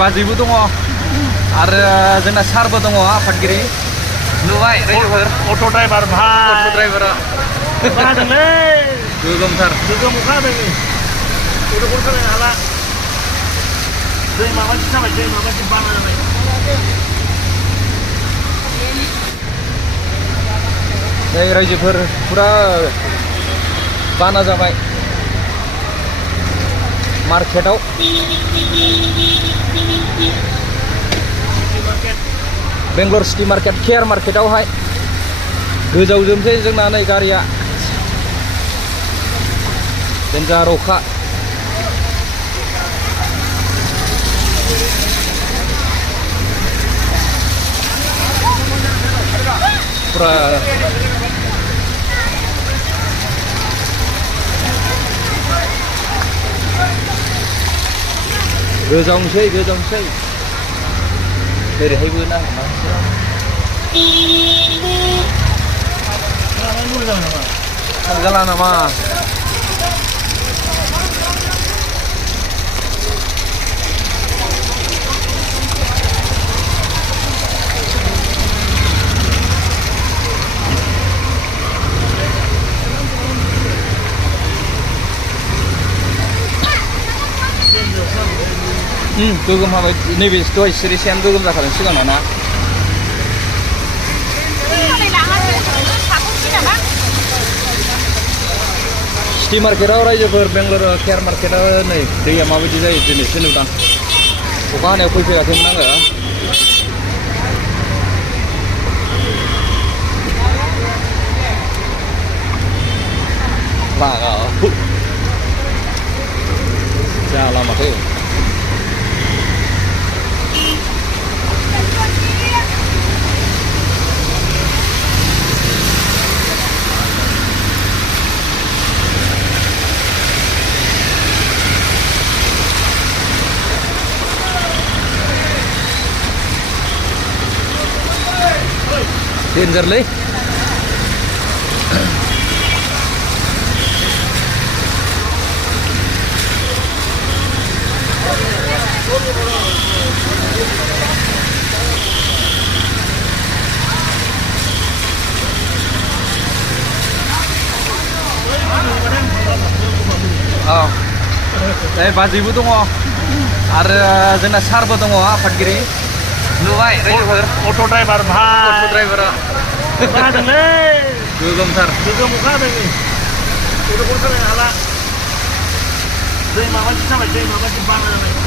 बाजैबो दङ आरो जोंना सारबो दङ आफादगिरि नुबाय रायजोफोर अट' ड्राइभार भाई अट' ड्राइभारा जादोंलै गोगोमथार गोगोम अखा हादों नै गथ'फोर सालायनो हाला दै माबायदि जाबाय दै माबायदि बाना जाबाय नै रायजोफोर फुरा बाना जाबाय मार्केटाव बेंगलर सिटी मार्केट केयार मार्केटावहाय गोजावजोबसै जोंना नै गारिया देन्जार अखा फुरा गोजावनोसै ओरैहायबो ना थांजाला नामा गोगोम हाबाय नैबे दहाय सिरिसेयानो गोगोम जाखादों सिगाङाव ना सिटी मार्केटाव रायजोफोर बेंगलर केयार मार्केटाव नै दैया माबायदि जायो दिनैसो नुदां अखा हानायाव फैफेराखैमोन आङो जाला माथो डेन्जारलै बाजैबो दङ आरो जोंना सारबो दङ आफादगिरि नुबाय रायजोफोर अट' ड्राइभार भाई अट' ड्राइभारा जादोंलै गोगोमथार गोगोम अखा हादों नै गथ'फोर सालायनो हाला दै माबायदि जाबाय दै माबायदि बाना जाबाय